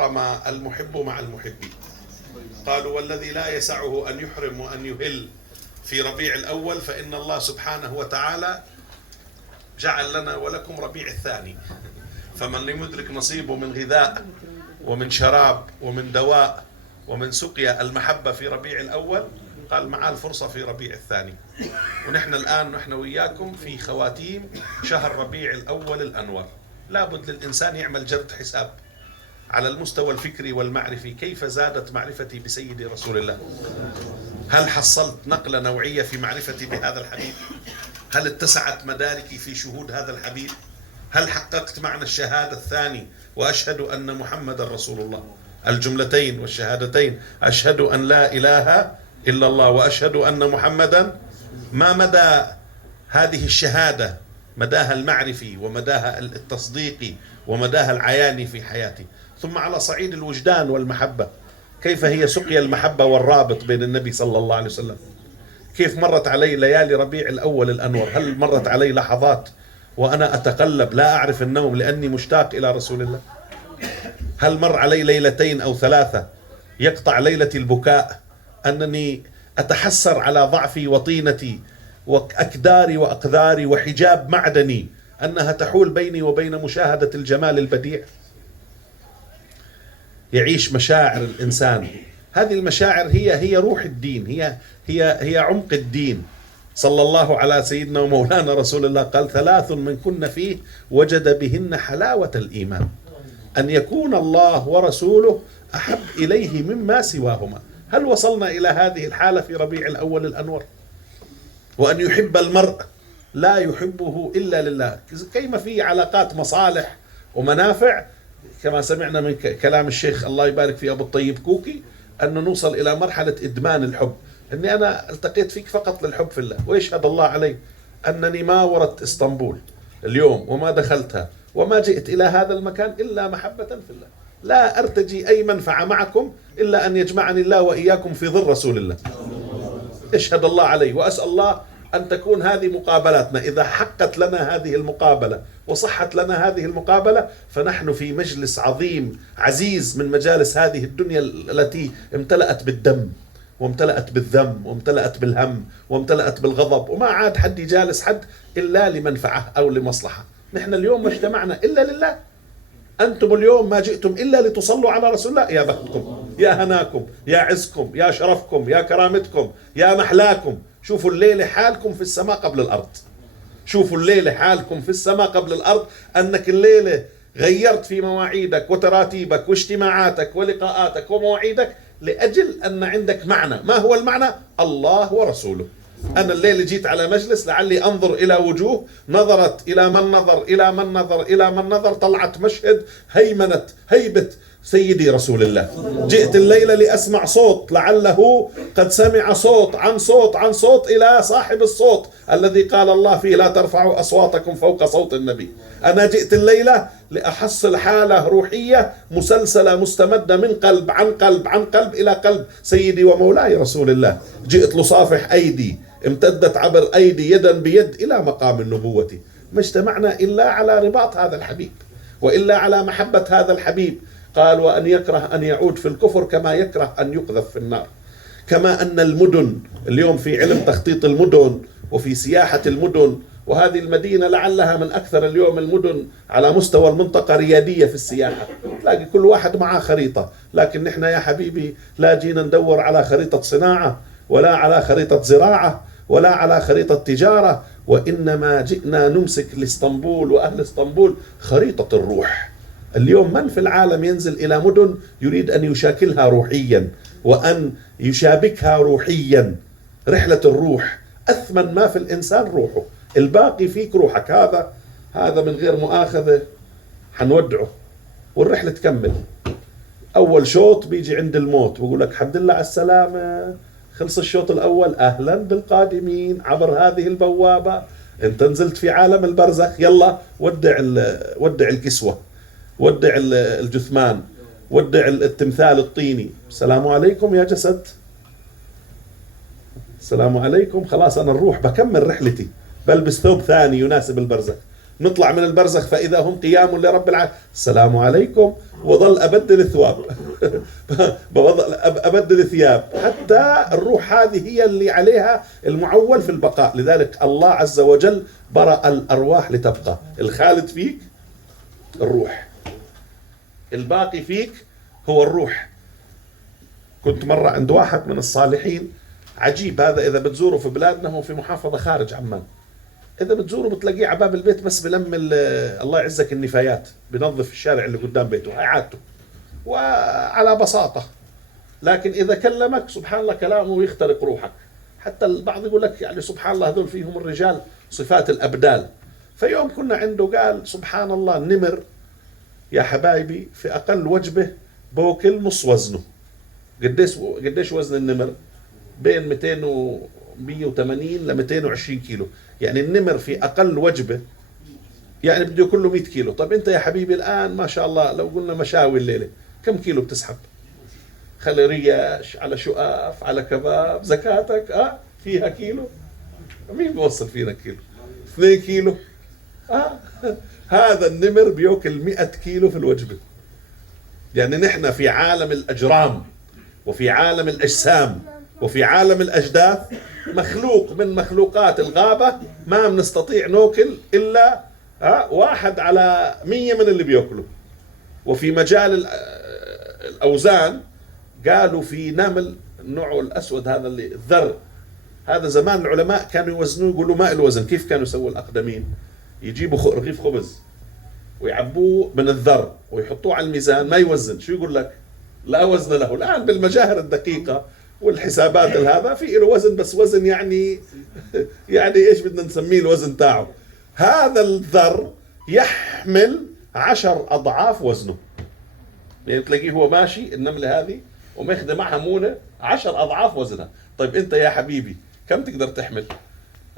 حرم المحب مع المحبين. قالوا والذي لا يسعه أن يحرم وأن يهل في ربيع الأول فإن الله سبحانه وتعالى جعل لنا ولكم ربيع الثاني، فمن لم يدرك نصيبه من غذاء ومن شراب ومن دواء ومن سقيا المحبة في ربيع الأول قال معاه الفرصة في ربيع الثاني. ونحن الآن نحن وياكم في خواتيم شهر ربيع الأول الأنور. لابد للإنسان يعمل جرد حساب على المستوى الفكري والمعرفي، كيف زادت معرفتي بسيدي رسول الله؟ هل حصلت نقلة نوعية في معرفتي بهذا الحبيب؟ هل اتسعت مداركي في شهود هذا الحبيب؟ هل حققت معنى الشهادة الثاني وأشهد أن محمد رسول الله؟ الجملتين والشهادتين، أشهد أن لا إله إلا الله وأشهد أن محمدا. ما مدى هذه الشهادة؟ مداها المعرفي ومداها التصديقي ومداها العياني في حياتي. ثم على صعيد الوجدان والمحبة، كيف هي سقيا المحبة والرابط بين النبي صلى الله عليه وسلم؟ كيف مرت علي ليالي ربيع الأول الأنور؟ هل مرت علي لحظات وأنا أتقلب لا أعرف النوم لأني مشتاق إلى رسول الله؟ هل مر علي ليلتين أو ثلاثة يقطع ليلتي البكاء أنني أتحسر على ضعفي وطينتي وأكداري وأقذاري وحجاب معدني أنها تحول بيني وبين مشاهدة الجمال البديع؟ يعيش مشاعر الإنسان، هذه المشاعر هي روح الدين، هي عمق الدين. صلى الله على سيدنا ومولانا رسول الله قال: 3 من كن فيه وجد بهن حلاوة الإيمان، أن يكون الله ورسوله أحب إليه مما سواهما. هل وصلنا إلى هذه الحالة في ربيع الأول الأنور؟ وأن يحب المرء لا يحبه إلا لله. كيما في علاقات مصالح ومنافع، كما سمعنا من كلام الشيخ الله يبارك في أبو الطيب كوكي، أن نوصل إلى مرحلة إدمان الحب، أني أنا التقيت فيك فقط للحب في الله، ويشهد الله علي أنني ما وردت إسطنبول اليوم وما دخلتها وما جئت إلى هذا المكان إلا محبة في الله. لا أرتجي أي منفعة معكم إلا أن يجمعني الله وإياكم في ظل رسول الله. اشهد الله علي، وأسأل الله أن تكون هذه مقابلاتنا. إذا حقت لنا هذه المقابلة وصحت لنا هذه المقابلة فنحن في مجلس عظيم عزيز من مجالس هذه الدنيا التي امتلأت بالدم وامتلأت بالذم وامتلأت بالهم وامتلأت بالغضب، وما عاد حد يجالس حد إلا لمنفعة أو لمصلحة. نحن اليوم ما اجتمعنا إلا لله. أنتم اليوم ما جئتم إلا لتصلوا على رسول الله. يا بختكم، يا هناكم، يا عزكم، يا شرفكم، يا كرامتكم، يا محلاكم. شوفوا الليلة حالكم في السماء قبل الأرض. شوفوا الليلة حالكم في السماء قبل الأرض، أنك الليلة غيرت في مواعيدك وتراتيبك واجتماعاتك ولقاءاتك ومواعيدك لأجل أن عندك معنى. ما هو المعنى؟ الله ورسوله. أنا الليلة جيت على مجلس لعلي أنظر إلى وجوه نظرت إلى من نظر إلى من نظر إلى من نظر، طلعت مشهد هيبة سيدي رسول الله. جئت الليلة لأسمع صوت لعله قد سمع صوت عن صوت عن صوت إلى صاحب الصوت الذي قال الله فيه: لا ترفعوا أصواتكم فوق صوت النبي. أنا جئت الليلة لأحصل حالة روحية مسلسلة مستمدة من قلب عن قلب عن قلب إلى قلب سيدي ومولاي رسول الله. جئت لصافح أيدي امتدت عبر أيدي يدا بيد إلى مقام النبوة. ما اجتمعنا إلا على رباط هذا الحبيب وإلا على محبة هذا الحبيب. قال: وأن يكره أن يعود في الكفر كما يكره أن يقذف في النار. كما أن المدن اليوم في علم تخطيط المدن وفي سياحة المدن، وهذه المدينة لعلها من أكثر اليوم المدن على مستوى المنطقة ريادية في السياحة، تلاقي كل واحد معه خريطة. لكن نحن يا حبيبي لا جينا ندور على خريطة صناعة ولا على خريطة زراعة ولا على خريطة تجارة، وإنما جئنا نمسك لإسطنبول وأهل إسطنبول خريطة الروح. اليوم من في العالم ينزل إلى مدن يريد أن يشاكلها روحيا وأن يشابكها روحيا. رحلة الروح أثمن ما في الإنسان روحه، الباقي فيك روحك. هذا من غير مؤاخذة حنودعه والرحلة تكمل. أول شوط بيجي عند الموت ويقول لك: الحمد لله على السلامة، خلص الشوط الأول، أهلا بالقادمين عبر هذه البوابة، أنت نزلت في عالم البرزخ، يلا ودع الكسوة، ودع الجثمان، ودع التمثال الطيني، السلام عليكم يا جسد، السلام عليكم، خلاص أنا الروح بكمل رحلتي، بلبس ثوب ثاني يناسب البرزخ. نطلع من البرزخ فإذا هم قيام لرب العالمين، السلام عليكم، وظل أبدل ثواب بظل أبدل ثياب، حتى الروح هذه هي اللي عليها المعول في البقاء. لذلك الله عز وجل برأ الأرواح لتبقى. الخالد فيك الروح، الباقي فيك هو الروح. كنت مرة عند واحد من الصالحين عجيب، هذا إذا بتزوره في بلادنا، هو في محافظة خارج عمان، إذا بتزوره بتلاقيه على باب البيت بس بلم الله يعزك النفايات، بنظف الشارع اللي قدام بيته، هاي عادته وعلى بساطة. لكن إذا كلمك سبحان الله كلامه يخترق روحك. حتى البعض يقول لك يعني سبحان الله هذول فيهم الرجال صفات الأبدال. فيوم كنا عنده قال سبحان الله النمر يا حبايبي في أقل وجبة بوكل نص وزنه. قديش وزن النمر؟ بين 200 و 180 ل 220 كيلو. يعني النمر في أقل وجبة يعني بده ياكل له 100 كيلو. طب أنت يا حبيبي الآن ما شاء الله لو قلنا مشاوي الليلة كم كيلو بتسحب؟ خلي ريش على شقاف على كباب، زكاتك فيها كيلو. مين بوصل فينا كيلو؟ 2 كيلو. هذا النمر بياكل 100 كيلو في الوجبة. يعني نحن في عالم الأجرام وفي عالم الأجسام وفي عالم الأجداث، مخلوق من مخلوقات الغابة ما بنستطيع ناكل إلا 1 على 100 من اللي بياكله. وفي مجال الأوزان قالوا في نمل النوع الأسود هذا اللي الذر، هذا زمان العلماء كانوا يوزنوه يقولوا ما الوزن. كيف كانوا يسووا الأقدمين؟ يجيبوا رغيف خبز ويعبوه من الذر ويحطوه على الميزان، ما يوزن. شو يقول لك؟ لا وزن له. الآن بالمجاهر الدقيقة والحسابات هذا في له وزن، بس وزن يعني يعني ايش بدنا نسميه الوزن تاعه. هذا الذر يحمل 10 أضعاف وزنه. يعني تلاقيه هو ماشي النملة هذه وماخذ معها مونة 10 أضعاف وزنها. طيب أنت يا حبيبي كم تقدر تحمل؟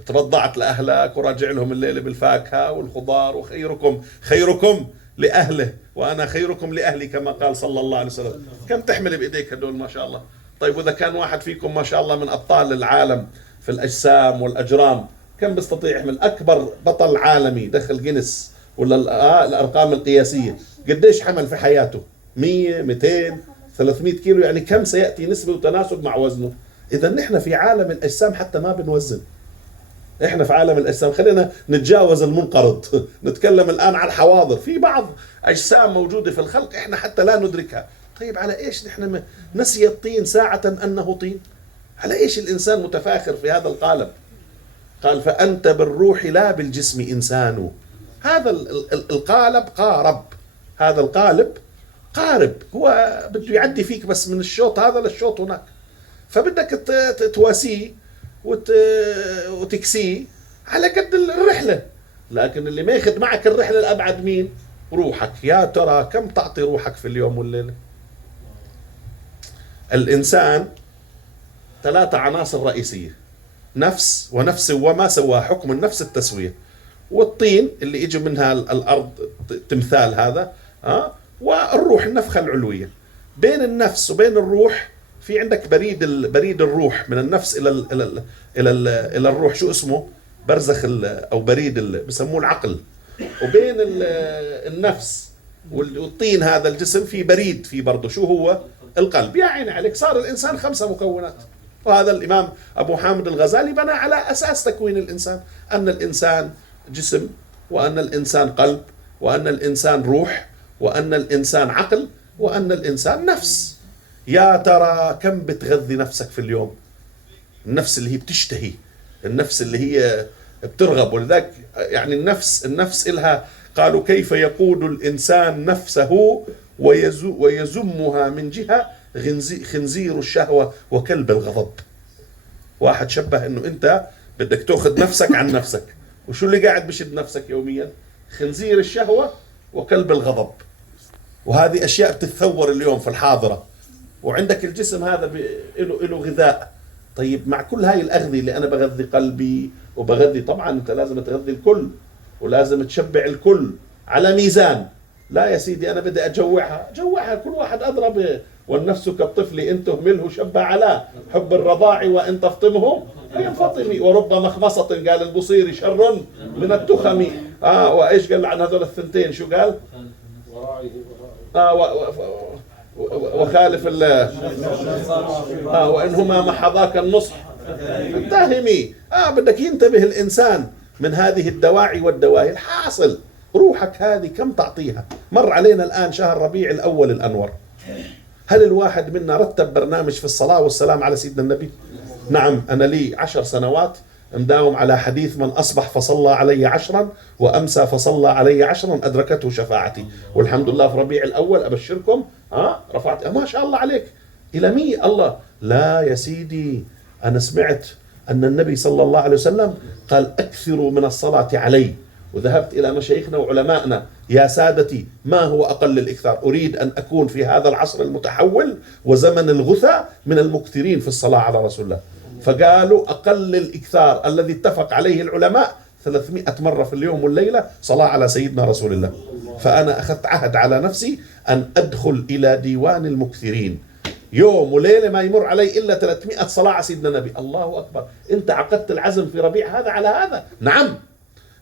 ترضعت لأهلك وراجع لهم الليلة بالفاكهة والخضار، وخيركم خيركم لأهله وأنا خيركم لأهلي كما قال صلى الله عليه وسلم. كم تحمل بإيديك هدول ما شاء الله؟ طيب وإذا كان واحد فيكم ما شاء الله من أبطال العالم في الأجسام والأجرام، كم بيستطيع يحمل؟ أكبر بطل عالمي دخل جينيس ولا الأرقام القياسية قديش حمل في حياته؟ 100 200 300 كيلو. يعني كم سيأتي نسبة وتناسب مع وزنه؟ إذا نحن في عالم الأجسام حتى ما بنوزن. احنا في عالم الأجسام خلينا نتجاوز المنقرض نتكلم الآن عن الحواضر. في بعض أجسام موجودة في الخلق احنا حتى لا ندركها. طيب على ايش نحن نسي الطين ساعة أنه طين؟ على ايش الإنسان متفاخر في هذا القالب؟ قال فأنت بالروح لا بالجسم إنسان. هذا القالب قارب، هذا القالب قارب، هو بده يعدي فيك بس من الشوط هذا للشوط هناك، فبدك تواسيه وتكسيه على قد الرحلة. لكن اللي ما ياخذ معك الرحلة الأبعد مين؟ روحك. يا ترى كم تعطي روحك في اليوم والليلة؟ الإنسان 3 عناصر رئيسية: نفس ونفس وما سواه، حكم النفس التسوية، والطين اللي يجي منها الأرض تمثال هذا، والروح النفخة العلوية. بين النفس وبين الروح في عندك بريد الروح من النفس إلى الروح، شو اسمه؟ برزخ أو بريد بسموه العقل. وبين النفس والطين هذا الجسم في بريد، في برضه شو هو؟ القلب. يا عيني عليك، صار الإنسان 5 مكونات. وهذا الإمام أبو حامد الغزالي بنى على أساس تكوين الإنسان أن الإنسان جسم، وأن الإنسان قلب، وأن الإنسان روح، وأن الإنسان عقل، وأن الإنسان نفس. يا ترى كم بتغذي نفسك في اليوم؟ النفس اللي هي بتشتهي، النفس اللي هي بترغب. ولذلك يعني النفس إلها قالوا كيف يقود الإنسان نفسه ويزمها من جهة خنزير الشهوة وكلب الغضب. واحد شبه انه انت بدك تاخذ نفسك عن نفسك، وشو اللي قاعد بشد نفسك يوميا؟ خنزير الشهوة وكلب الغضب. وهذه اشياء بتتثور اليوم في الحاضرة. وعندك الجسم هذا له غذاء. طيب مع كل هاي الأغذية اللي أنا بغذي قلبي وبغذي، طبعا أنت لازم تغذي الكل ولازم تشبع الكل على ميزان. لا يا سيدي أنا بدي أجوعها، كل واحد أضرب والنفس كالطفل إن تهمله شب على حب الرضاع وإن تفطمه فينفطم، ورب مخمصة قال البصيري شر من التخم. وإيش قال عن هذول الثنتين؟ شو قال؟ وخالف وإنهما محضاك النصح فاتهمي. بدك ينتبه الإنسان من هذه الدواعي والدواهي. الحاصل روحك هذه كم تعطيها؟ مر علينا الآن شهر ربيع الأول الأنور، هل الواحد منا رتب برنامج في الصلاة والسلام على سيدنا النبي؟ نعم، أنا لي 10 سنوات مداوم على حديث من أصبح فصلى علي 10 وأمسى فصلى علي 10 أدركته شفاعتي. والحمد لله في ربيع الأول أبشركم رفعت ما شاء الله عليك إلى 100. الله لا يا سيدي، أنا سمعت أن النبي صلى الله عليه وسلم قال أكثروا من الصلاة علي، وذهبت إلى مشايخنا وعلمائنا يا سادتي ما هو أقل الإكثار؟ أريد أن أكون في هذا العصر المتحول وزمن الغثى من المكثرين في الصلاة على رسول الله. فقالوا أقل الإكثار الذي اتفق عليه العلماء 300 مرة في اليوم والليلة صلاة على سيدنا رسول الله. فأنا أخذت عهد على نفسي أن أدخل إلى ديوان المكثرين، يوم وليلة ما يمر علي إلا 300 صلاة على سيدنا النبي. الله أكبر. أنت عقدت العزم في ربيع هذا على هذا؟ نعم.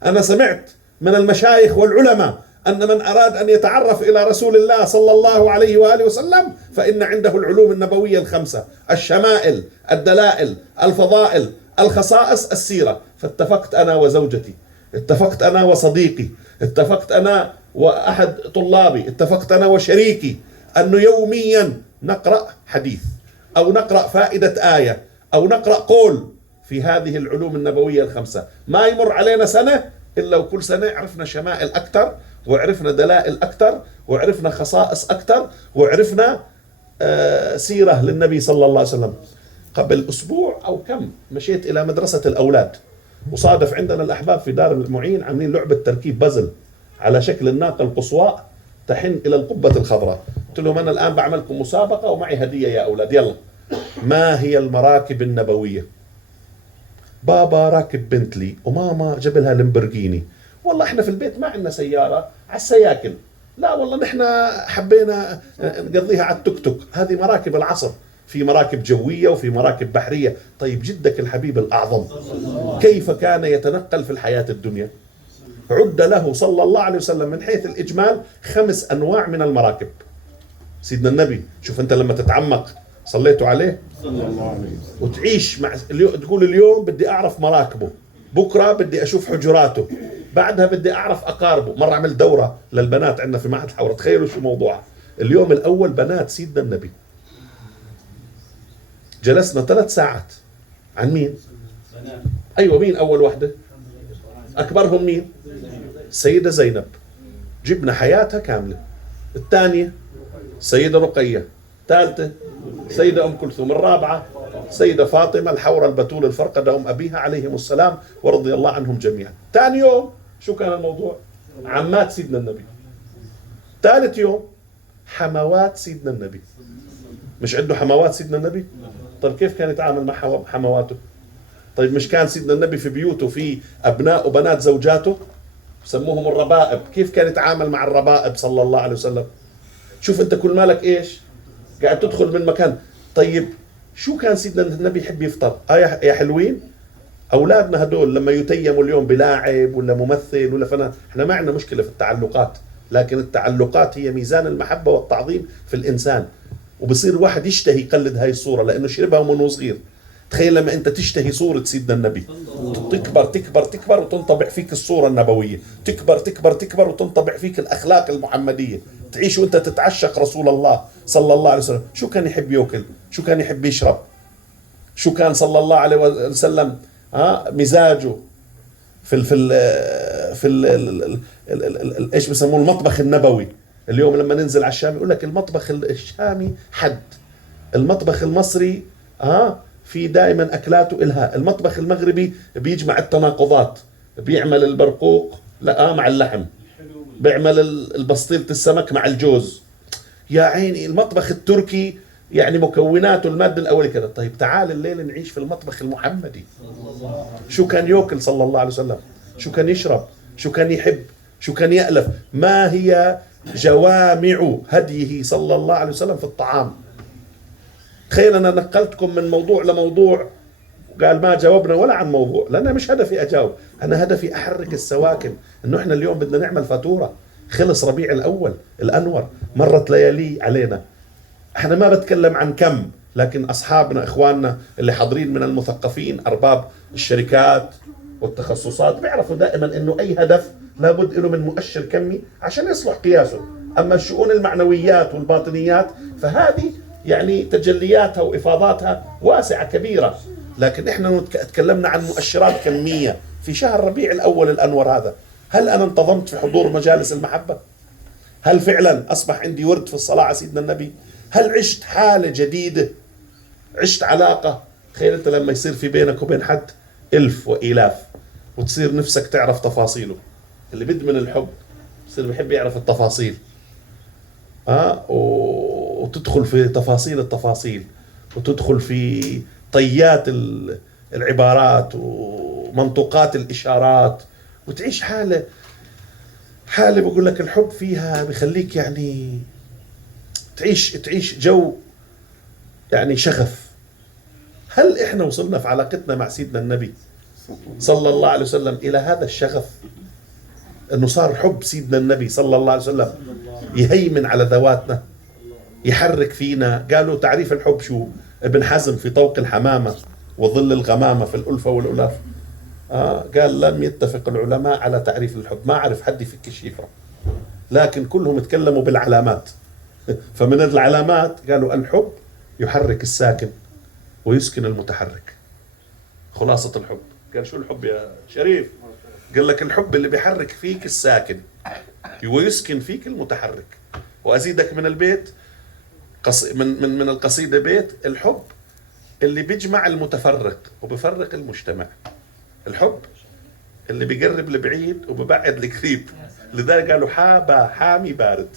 أنا سمعت من المشايخ والعلماء أن من أراد أن يتعرف إلى رسول الله صلى الله عليه وآله وسلم فإن عنده العلوم النبوية ال5: الشمائل، الدلائل، الفضائل، الخصائص، السيرة. فاتفقت أنا وزوجتي، اتفقت أنا وصديقي، اتفقت أنا وأحد طلابي، اتفقت أنا وشريكي أنه يوميا نقرأ حديث أو نقرأ فائدة آية أو نقرأ قول في هذه العلوم النبوية ال5. ما يمر علينا سنة إلا وكل سنة عرفنا شمائل أكثر، وعرفنا دلائل أكثر، وعرفنا خصائص أكثر، وعرفنا سيرة للنبي صلى الله عليه وسلم. قبل أسبوع أو كم مشيت إلى مدرسة الأولاد، وصادف عندنا الأحباب في دار المعين عاملين لعبة تركيب بازل على شكل الناقة القصواء تحن إلى القبة الخضراء. قلت لهم أنا الآن بعملكم مسابقة ومعي هدية يا أولاد، يلا. ما هي المراكب النبوية؟ بابا راكب بنتلي وماما جبلها لمبرجيني. والله احنا في البيت ما عندنا سيارة، على السياكل. لا والله نحن حبينا نقضيها على التوك توك. هذه مراكب العصر، في مراكب جوية وفي مراكب بحرية. طيب جدك الحبيب الأعظم كيف كان يتنقل في الحياة الدنيا؟ عد له صلى الله عليه وسلم من حيث الإجمال 5 أنواع من المراكب. سيدنا النبي شوف أنت لما تتعمق صليتوا عليه صلى الله عليه وسلم وتعيش مع تقول اليوم بدي أعرف مراكبه، بكرة بدي أشوف حجراته، بعدها بدي أعرف أقاربه. مرة عمل دورة للبنات عندنا في معهد الحورة، تخيلوا شو موضوعها. اليوم الأول بنات سيدنا النبي، جلسنا 3 ساعات. عن مين؟ أيوة، مين أول واحدة؟ أكبرهم مين؟ السيدة زينب، جبنا حياتها كاملة. الثانية السيدة رقية، الثالثة سيدة أم كلثوم، الرابعة سيدة فاطمة الحورة البتول الفرقدة أم أبيها عليهم السلام ورضي الله عنهم جميعا. ثاني يوم شو كان الموضوع؟ عمات سيدنا النبي. ثالث يوم حموات سيدنا النبي. مش عنده حموات سيدنا النبي؟ طيب كيف كان يتعامل مع حمواته؟ طيب مش كان سيدنا النبي في بيوته في أبناء وبنات زوجاته سموهم الربائب؟ كيف كان يتعامل مع الربائب صلى الله عليه وسلم؟ شوف أنت كل مالك إيش؟ قاعد تدخل من مكان. طيب شو كان سيدنا النبي يحب يفطر؟ يا حلوين أولادنا هدول لما يتيموا اليوم بلاعب ولا ممثل ولا فنان، احنا ما عندنا مشكلة في التعلقات، لكن التعلقات هي ميزان المحبة والتعظيم في الإنسان. وبصير الواحد يشتهي يقلد هاي الصورة لأنه شربها ومنه صغير. تخيل لما أنت تشتهي صورة سيدنا النبي، تكبر تكبر تكبر وتنطبع فيك الصورة النبوية، تكبر تكبر تكبر وتنطبع فيك الأخلاق المحمدية، تعيش وأنت تتعشق رسول الله صلى الله عليه وسلم. شو كان يحب يأكل؟ شو كان يحب يشرب؟ شو كان صلى الله عليه وسلم مزاجه في ايش بسموه المطبخ النبوي. اليوم لما ننزل على الشام يقول لك المطبخ الشامي حد، المطبخ المصري في دائما أكلاته إلها، المطبخ المغربي بيجمع التناقضات، بيعمل البرقوق مع اللحم، بيعمل البسطيلة السمك مع الجوز. يا عيني المطبخ التركي يعني مكوناته المادة الأولى كذا. طيب تعال الليل نعيش في المطبخ المحمدي. شو كان يأكل صلى الله عليه وسلم؟ شو كان يشرب؟ شو كان يحب؟ شو كان يألف؟ ما هي جوامع هديه صلى الله عليه وسلم في الطعام؟ تخيل أنا نقلتكم من موضوع لموضوع، قال ما جاوبنا ولا عن موضوع، لأن مش هدفي أجاوب، أنا هدفي أحرك السواكن. إنه إحنا اليوم بدنا نعمل فاتورة. خلص ربيع الأول الأنور، مرت ليالي علينا. إحنا ما بتكلم عن كم، لكن أصحابنا إخواننا اللي حاضرين من المثقفين أرباب الشركات والتخصصات بيعرفوا دائما إنه أي هدف لابد له من مؤشر كمي عشان يصلح قياسه. أما الشؤون المعنويات والباطنيات فهذه يعني تجلياتها وإفاضاتها واسعة كبيرة، لكن إحنا تكلمنا عن مؤشرات كمية. في شهر ربيع الأول الأنور هذا، هل أنا انتظمت في حضور مجالس المحبة؟ هل فعلا أصبح عندي ورد في الصلاة على سيدنا النبي؟ هل عشت حالة جديدة؟ عشت علاقة؟ تخيل أنت لما يصير في بينك وبين حد ألف وإلاف وتصير نفسك تعرف تفاصيله. اللي بدمن الحب يصير بيحب يعرف التفاصيل، وتدخل في تفاصيل التفاصيل، وتدخل في طيات العبارات ومنطوقات الإشارات، وتعيش حالة بقول لك الحب فيها بخليك يعني تعيش جو يعني شغف. هل إحنا وصلنا في علاقتنا مع سيدنا النبي صلى الله عليه وسلم إلى هذا الشغف، أنه صار حب سيدنا النبي صلى الله عليه وسلم يهيمن على ذواتنا، يحرك فينا؟ قالوا تعريف الحب شو؟ ابن حزم في طوق الحمامة وظل الغمامة في الألفة والألاف، قال لم يتفق العلماء على تعريف الحب. ما عرف حد يفك الشفرة، لكن كلهم اتكلموا بالعلامات. فمن العلامات قالوا الحب يحرك الساكن ويسكن المتحرك. خلاصة الحب، قال شو الحب يا شريف؟ قال لك الحب اللي بيحرك فيك الساكن ويسكن فيك المتحرك. وأزيدك من البيت من القصيدة بيت: الحب اللي بيجمع المتفرق وبيفرق المجتمع، الحب اللي بيقرب البعيد وببعد القريب. لذلك قالوا حابة حامي بارد.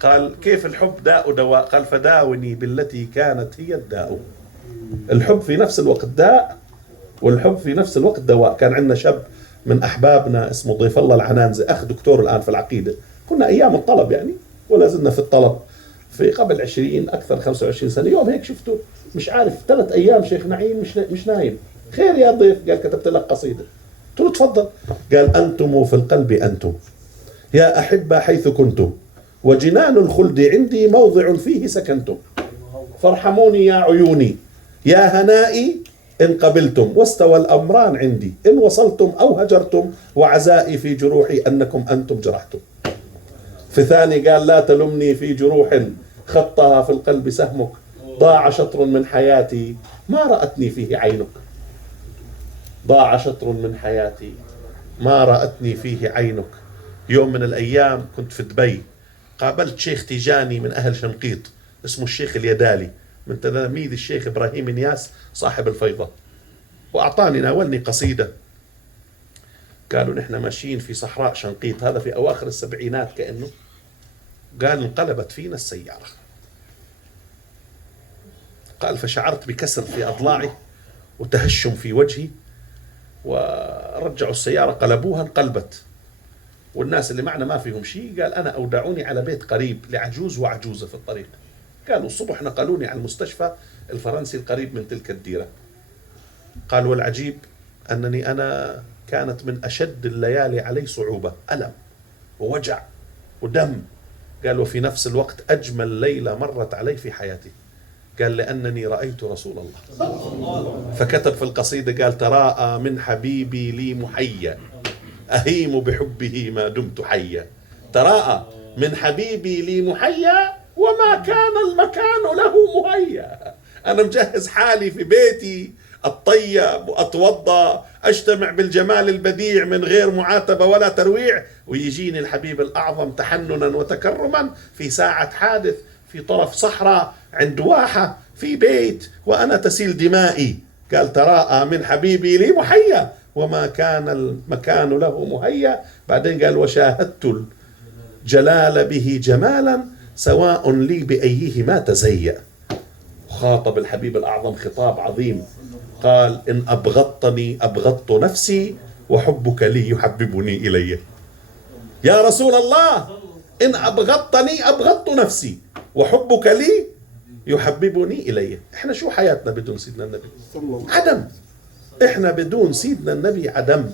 قال كيف الحب داء ودواء؟ قال فداوني بالتي كانت هي الداء. الحب في نفس الوقت داء والحب في نفس الوقت دواء. كان عندنا شاب من أحبابنا اسمه ضيف الله العنانزي، أخ دكتور الآن في العقيدة. كنا أيام الطلب يعني، ولا زلنا في الطلب في قبل 20 أكثر 25 سنة. يوم هيك شفته مش عارف 3 أيام شيخ نعيم مش نايم. خير يا ضيف؟ قال كتبت لك قصيدة. قلت له تفضل. قال أنتم في القلب أنتم يا أحبة حيث كنتم، وجنان الخلد عندي موضع فيه سكنتم، فارحموني يا عيوني يا هنائي إن قبلتم، واستوى الأمران عندي إن وصلتم أو هجرتم، وعزائي في جروحي أنكم أنتم جرحتم. في ثاني قال لا تلمني في جروح خطها في القلب سهمك، ضاع شطر من حياتي ما رأتني فيه عينك. ضاع شطر من حياتي ما رأتني فيه عينك. يوم من الأيام كنت في دبي، قابلت شيخ تيجاني من أهل شنقيط اسمه الشيخ اليدالي، من تلاميذ الشيخ إبراهيم نياس صاحب الفيضة، وأعطاني ناولني قصيدة. قالوا نحن ماشيين في صحراء شنقيط، هذا في أواخر السبعينات كأنه. قال انقلبت فينا السيارة. قال فشعرت بكسر في أضلاعي وتهشم في وجهي، ورجعوا السيارة قلبوها انقلبت، والناس اللي معنا ما فيهم شيء. قال أنا أودعوني على بيت قريب لعجوز وعجوزة في الطريق. قالوا الصبح نقلوني على المستشفى الفرنسي القريب من تلك الديرة. قال والعجيب أنني أنا كانت من أشد الليالي علي صعوبة، ألم ووجع ودم. قال وفي نفس الوقت أجمل ليلة مرت علي في حياتي. قال لأنني رأيت رسول الله. فكتب في القصيدة قال تراءى من حبيبي لي محيا، أهيم بحبه ما دمت حيا. تراءى من حبيبي لي محيا وما كان المكان له مهيا. أنا مجهز حالي في بيتي، أطيب وأتوضأ، أجتمع بالجمال البديع من غير معاتبة ولا ترويع، ويجيني الحبيب الأعظم تحننا وتكرما في ساعة حادث في طرف صحراء عند واحة في بيت وأنا تسيل دمائي. قال تراءى من حبيبي لي محيا وما كان المكان له مهيا. بعدين قال وشاهدت الجلال به جمالا سواء لي بأيهما تزيأ. خاطب الحبيب الأعظم خطاب عظيم، قال إن أبغضتني أبغضت نفسي وحبك لي يحببني إليه. يا رسول الله إن أبغضتني أبغضت نفسي وحبك لي يحببني إليه. إحنا شو حياتنا بدون سيدنا النبي؟ عدم. إحنا بدون سيدنا النبي عدم.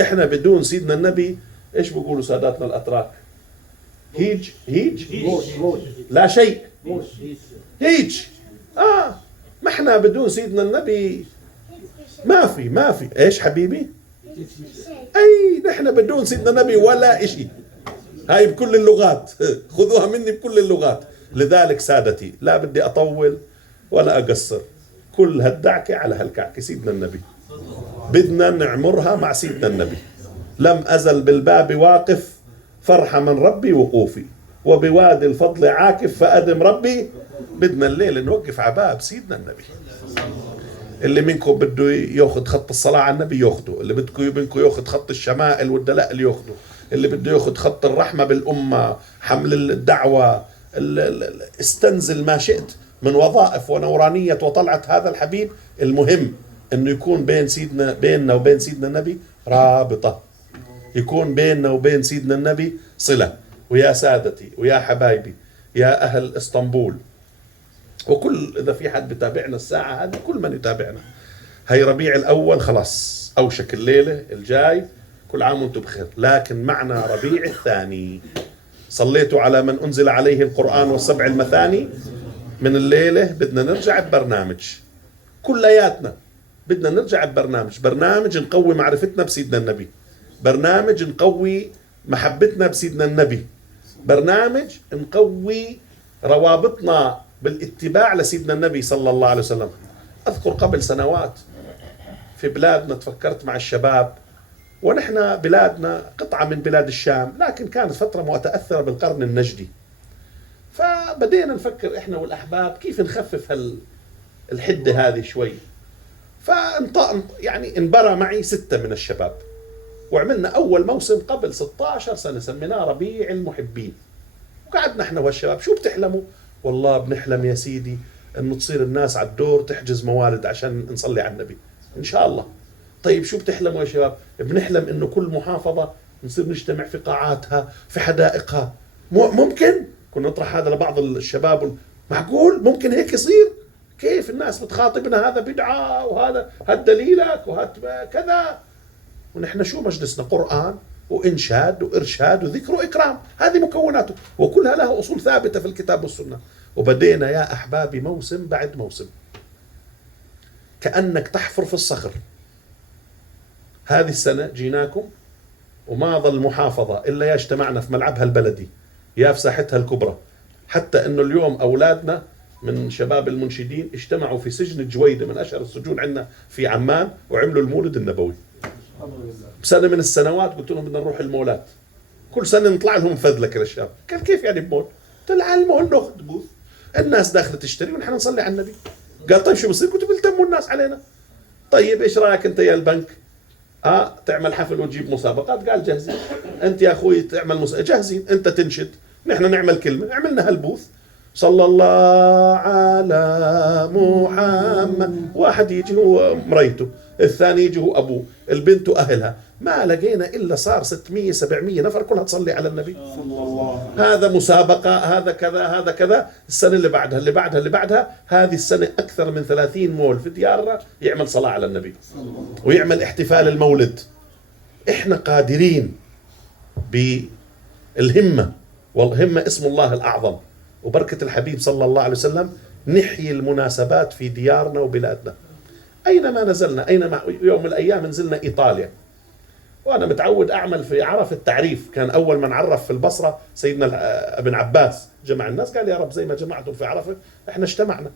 إحنا بدون سيدنا النبي إيش بيقولوا ساداتنا الأتراك؟ هيج لا شيء، هيج. ما إحنا بدون سيدنا النبي ما في إيش حبيبي؟ أي نحن بدون سيدنا النبي ولا إشي. هاي بكل اللغات، خذوها مني بكل اللغات. لذلك سادتي لا بدي أطول ولا أقصر، كل هالدعكة على هالكعكة سيدنا النبي، بدنا نعمرها مع سيدنا النبي. لم أزل بالباب واقف، فرحة من ربي وقوفي، وبوادي الفضل عاكف، فأدم ربي. بدنا الليل نوقف عباب سيدنا النبي. اللي منكم بده ياخذ خط الصلاة على النبي ياخذه، اللي منكم ياخذ خط الشمائل والدلائل ياخذه، اللي بده ياخذ خط الرحمة بالأمة، حمل الدعوة، استنزل ما شئت من وظائف ونورانية وطلعة هذا الحبيب. المهم انه يكون بيننا وبين سيدنا النبي رابطة، يكون بيننا وبين سيدنا النبي صلة. ويا سادتي ويا حبايبي يا أهل اسطنبول، وكل إذا في حد بتابعنا الساعة هذه، كل من يتابعنا، هي ربيع الأول خلاص أوشك الليلة الجاي، كل عام وانتم بخير. لكن معنا ربيع الثاني، صليتوا على من أنزل عليه القرآن والسبع المثاني. من الليلة بدنا نرجع ببرنامج، كلياتنا بدنا نرجع برنامج نقوي معرفتنا بسيدنا النبي، برنامج نقوي محبتنا بسيدنا النبي، برنامج نقوي روابطنا بالاتباع لسيدنا النبي صلى الله عليه وسلم. أذكر قبل سنوات في بلادنا تفكرت مع الشباب، ونحن بلادنا قطعة من بلاد الشام، لكن كانت فترة متأثرة بالقرن النجدي. فبدينا نفكر إحنا والأحباب كيف نخفف الحدة هذه شوي. يعني انبرى معي 6 من الشباب، وعملنا أول موسم قبل 16 سنة سميناه ربيع المحبين. وقعدنا احنا والشباب، شو بتحلموا؟ والله بنحلم يا سيدي انه تصير الناس على الدور تحجز موالد عشان نصلي على النبي ان شاء الله. طيب شو بتحلموا يا شباب؟ بنحلم انه كل محافظة نصير نجتمع في قاعاتها، في حدائقها. ممكن كنا نطرح هذا لبعض الشباب، معقول ممكن هيك يصير؟ كيف الناس بتخاطبنا هذا بدعة، وهذا دليلك، وهذا كذا. ونحن شو مجلسنا؟ قرآن وإنشاد وإرشاد وذكر وإكرام، هذه مكوناته، وكلها لها أصول ثابتة في الكتاب والسنة. وبدينا يا أحبابي موسم بعد موسم، كأنك تحفر في الصخر. هذه السنة جيناكم وما ظل محافظة إلا يجتمعنا في ملعبها البلدي يا في ساحتها الكبرى. حتى أنه اليوم أولادنا من شباب المنشدين اجتمعوا في سجن الجويدة، من أشهر السجون عندنا في عمان، وعملوا المولد النبوي. بسنة من السنوات قلت لهم بدنا نروح المولات، كل سنة نطلع لهم فذلك للشاب. قال كيف يعني بمول؟ قلت له على المول ناخذ بوث، الناس داخلة تشتري ونحن نصلي على النبي. قال طيب شو بصير؟ قلت بيلتموا الناس علينا. طيب ايش رايك انت يا البنك؟ تعمل حفل وتجيب مسابقات؟ قال جاهزين. انت يا اخوي تعمل جاهزين، انت تنشد نحن نعمل كلمة. عملنا هالبوث، صلى الله على محمد، واحد يجي هو مريته، الثاني يجي هو أبوه، البنت وأهلها. ما لقينا إلا صار 600 700 نفر كلها تصلي على النبي. هذا مسابقة، هذا كذا، هذا كذا. السنة اللي بعدها اللي بعدها اللي بعدها، هذه السنة أكثر من 30 مول في ديارنا يعمل صلاة على النبي ويعمل احتفال المولد. إحنا قادرين بالهمة، والهمة اسم الله الأعظم وبركة الحبيب صلى الله عليه وسلم، نحيي المناسبات في ديارنا وبلادنا أينما نزلنا. يوم من الأيام نزلنا إيطاليا، وأنا متعود أعمل في عرف التعريف. كان أول من عرف في البصرة سيدنا ابن عباس، جمع الناس، قال يا رب زي ما جمعتم في عرفة إحنا اجتمعنا.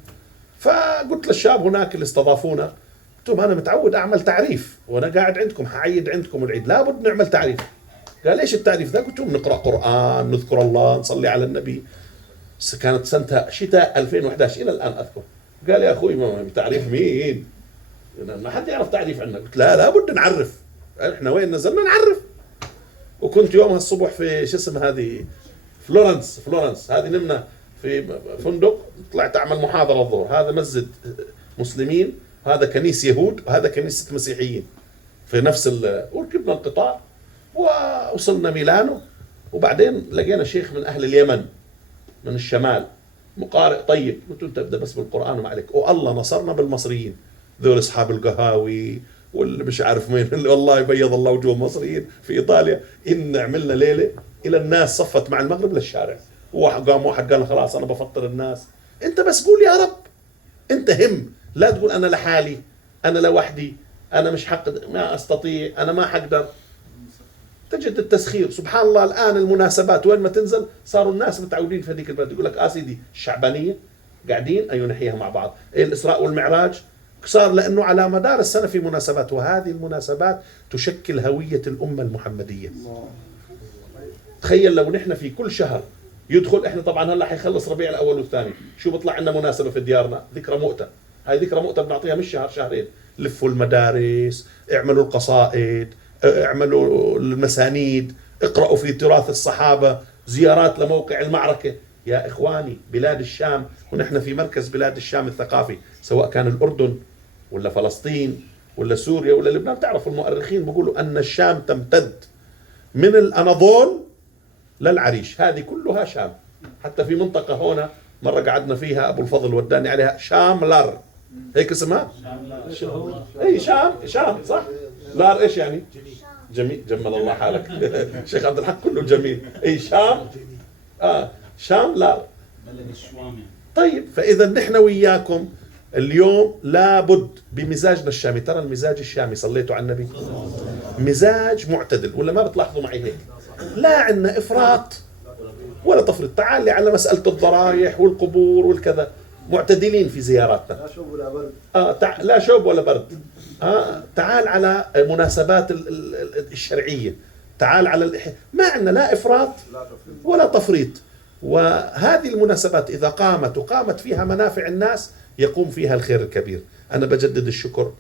فقلت للشاب هناك اللي استضافونا، قلت لهم أنا متعود أعمل تعريف، وأنا قاعد عندكم حعيد عندكم العيد، لابد نعمل تعريف. قال إيش التعريف ذا؟ قلت لهم نقرأ قرآن، نذكر الله، نصلي على النبي. كانت سنتها شتاء 2011 إلى الآن أذكر. قال يا أخوي ما تعريف مين؟ ما حد يعرف تعريف عنا. قلت لا لابد نعرف، احنا وين نزلنا نعرف. وكنت يومها الصبح في شو اسم هذه فلورنس هذه، نمنا في فندق، طلعت أعمل محاضرة الظهر. هذا مسجد مسلمين، وهذا كنيس يهود، وهذا كنيسة مسيحيين في نفس وركبنا القطار ووصلنا ميلانو. وبعدين لقينا شيخ من أهل اليمن من الشمال، مقارئ طيب، قلت له انت ابدا بس بالقران وما عليك. والله نصرنا بالمصريين، ذول اصحاب القهاوي واللي مش عارف مين اللي والله يبيض الله وجوه المصريين في ايطاليا. ان عملنا ليله الى الناس صفت مع المغرب للشارع، وقام واحد قال خلاص انا بفطر الناس. انت بس قول يا رب، انت هم، لا تقول انا لحالي، انا لوحدي، انا مش ما استطيع، انا ما حقدر. تجد التسخير سبحان الله. الان المناسبات وين ما تنزل صاروا الناس متعودين في هذيك البلد، يقول لك سيدي الشعبانيه قاعدين ايوه نحييها مع بعض، الاسراء والمعراج صار لانه على مدار السنه في مناسبات، وهذه المناسبات تشكل هويه الامه المحمديه. تخيل لو نحن في كل شهر يدخل، احنا طبعا هلا حيخلص ربيع الاول والثاني، شو بيطلع عندنا مناسبه في ديارنا، ذكرى مؤتة. هاي ذكرى مؤتة بنعطيها مش شهر شهرين، لفوا المدارس، اعملوا القصائد، اعملوا المسانيد، اقرأوا في تراث الصحابة، زيارات لموقع المعركة. يا إخواني بلاد الشام، ونحن في مركز بلاد الشام الثقافي، سواء كان الأردن ولا فلسطين ولا سوريا ولا لبنان. تعرفوا المؤرخين بيقولوا أن الشام تمتد من الأناضول للعريش، هذه كلها شام. حتى في منطقة هنا مرة قعدنا فيها أبو الفضل وداني عليها، شاملر، هيك اسمها؟ اي شام صح؟ لار ايش يعني؟ جميل، جمل الله حالك. شيخ عبد الحق كله جميل. اي شام، شام لار. طيب فاذا نحن وياكم اليوم لابد بمزاجنا الشامي. ترى المزاج الشامي، صليتوا على النبي، مزاج معتدل ولا ما بتلاحظوا معي هيك؟ لا عندنا افراط ولا تفريط. تعال لي على مسألة الضرايح والقبور والكذا، معتدلين في زياراتنا. لا شوب ولا برد. لا شوب ولا برد. تعال على مناسبات الشرعية، تعال على ما عندنا لا إفراط ولا تفريط. وهذه المناسبات إذا قامت وقامت فيها منافع الناس يقوم فيها الخير الكبير. أنا بجدد الشكر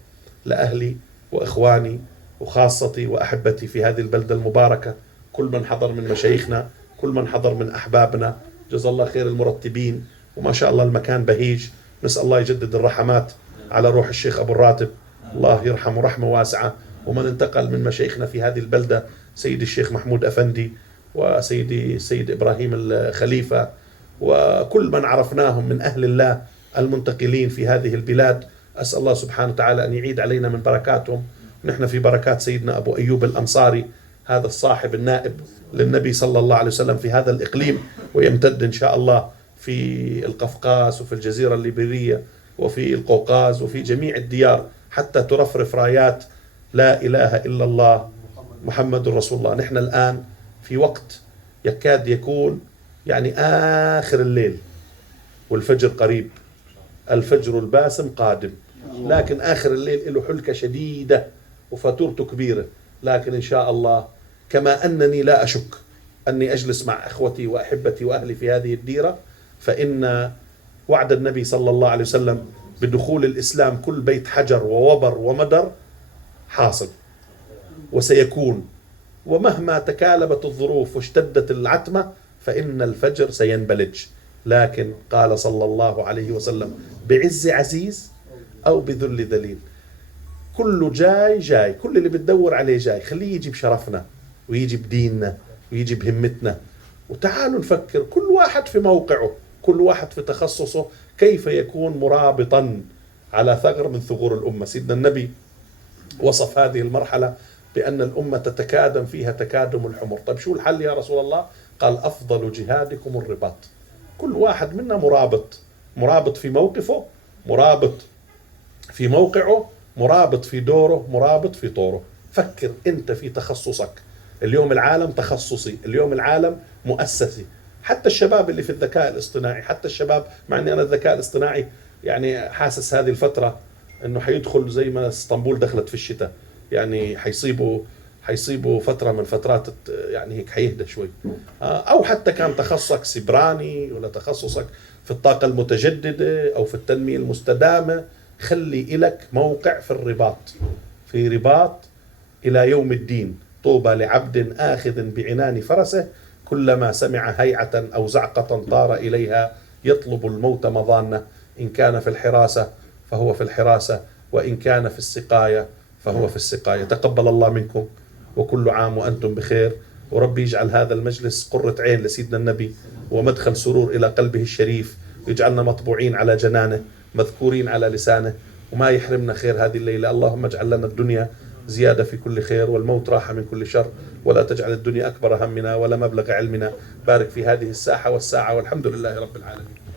لأهلي وإخواني وخاصتي وأحبتي في هذه البلدة المباركة، كل من حضر من مشايخنا، كل من حضر من أحبابنا، جزا الله خير المرتبين. وما شاء الله المكان بهيج. نسأل الله يجدد الرحمات على روح الشيخ أبو الراتب، الله يرحمه رحمة واسعة. ومن انتقل من مشايخنا في هذه البلدة، سيدي الشيخ محمود أفندي، وسيدي السيد إبراهيم الخليفة، وكل من عرفناهم من أهل الله المنتقلين في هذه البلاد. أسأل الله سبحانه وتعالى أن يعيد علينا من بركاتهم. نحن في بركات سيدنا أبو أيوب الأنصاري، هذا الصاحب النائب للنبي صلى الله عليه وسلم في هذا الإقليم، ويمتد إن شاء الله في القفقاس وفي الجزيرة الليبيرية وفي القوقاز وفي جميع الديار، حتى ترفرف رايات لا إله إلا الله محمد رسول الله. نحن الآن في وقت يكاد يكون يعني آخر الليل والفجر قريب، الفجر الباسم قادم، لكن آخر الليل له حلكة شديدة وفاتورته كبيرة. لكن إن شاء الله كما أنني لا أشك أني أجلس مع أخوتي وأحبتي وأهلي في هذه الديرة، فإن وعد النبي صلى الله عليه وسلم بدخول الإسلام كل بيت حجر ووبر ومدر حاصل وسيكون. ومهما تكالبت الظروف واشتدت العتمة فإن الفجر سينبلج. لكن قال صلى الله عليه وسلم بعز عزيز أو بذل ذليل، كله جاي، كل اللي بتدور عليه جاي. خليه يجي بشرفنا ويجي بديننا ويجي بهمتنا. وتعالوا نفكر كل واحد في موقعه، كل واحد في تخصصه، كيف يكون مرابطا على ثغر من ثغور الأمة. سيدنا النبي وصف هذه المرحلة بأن الأمة تتكادم فيها تكادم الحمر. طيب شو الحل يا رسول الله؟ قال أفضل جهادكم الرباط. كل واحد منا مرابط في موقفه، مرابط في موقعه، مرابط في دوره، مرابط في طوره. فكر أنت في تخصصك. اليوم العالم تخصصي، اليوم العالم مؤسسي. حتى الشباب اللي في الذكاء الاصطناعي، حتى الشباب، مع أني أنا الذكاء الاصطناعي يعني حاسس هذه الفترة أنه حيدخل زي ما اسطنبول دخلت في الشتاء، يعني حيصيبوا فترة من فترات يعني هيك حيهدى شوي. أو حتى كان تخصصك سبراني ولا تخصصك في الطاقة المتجددة أو في التنمية المستدامة، خلي إلك موقع في الرباط، في رباط إلى يوم الدين. طوبى لعبد آخذ بعنان فرسه، كلما سمع هيعة أو زعقة طار إليها، يطلب الموت مضانة. إن كان في الحراسة فهو في الحراسة، وإن كان في السقاية فهو في السقاية. تقبل الله منكم، وكل عام وأنتم بخير. وربي يجعل هذا المجلس قرة عين لسيدنا النبي ومدخل سرور إلى قلبه الشريف، ويجعلنا مطبوعين على جنانه، مذكورين على لسانه، وما يحرمنا خير هذه الليلة. اللهم اجعل لنا الدنيا زيادة في كل خير، والموت راحة من كل شر، ولا تجعل الدنيا أكبر همنا ولا مبلغ علمنا. بارك في هذه الساحة والساعة، والحمد لله رب العالمين.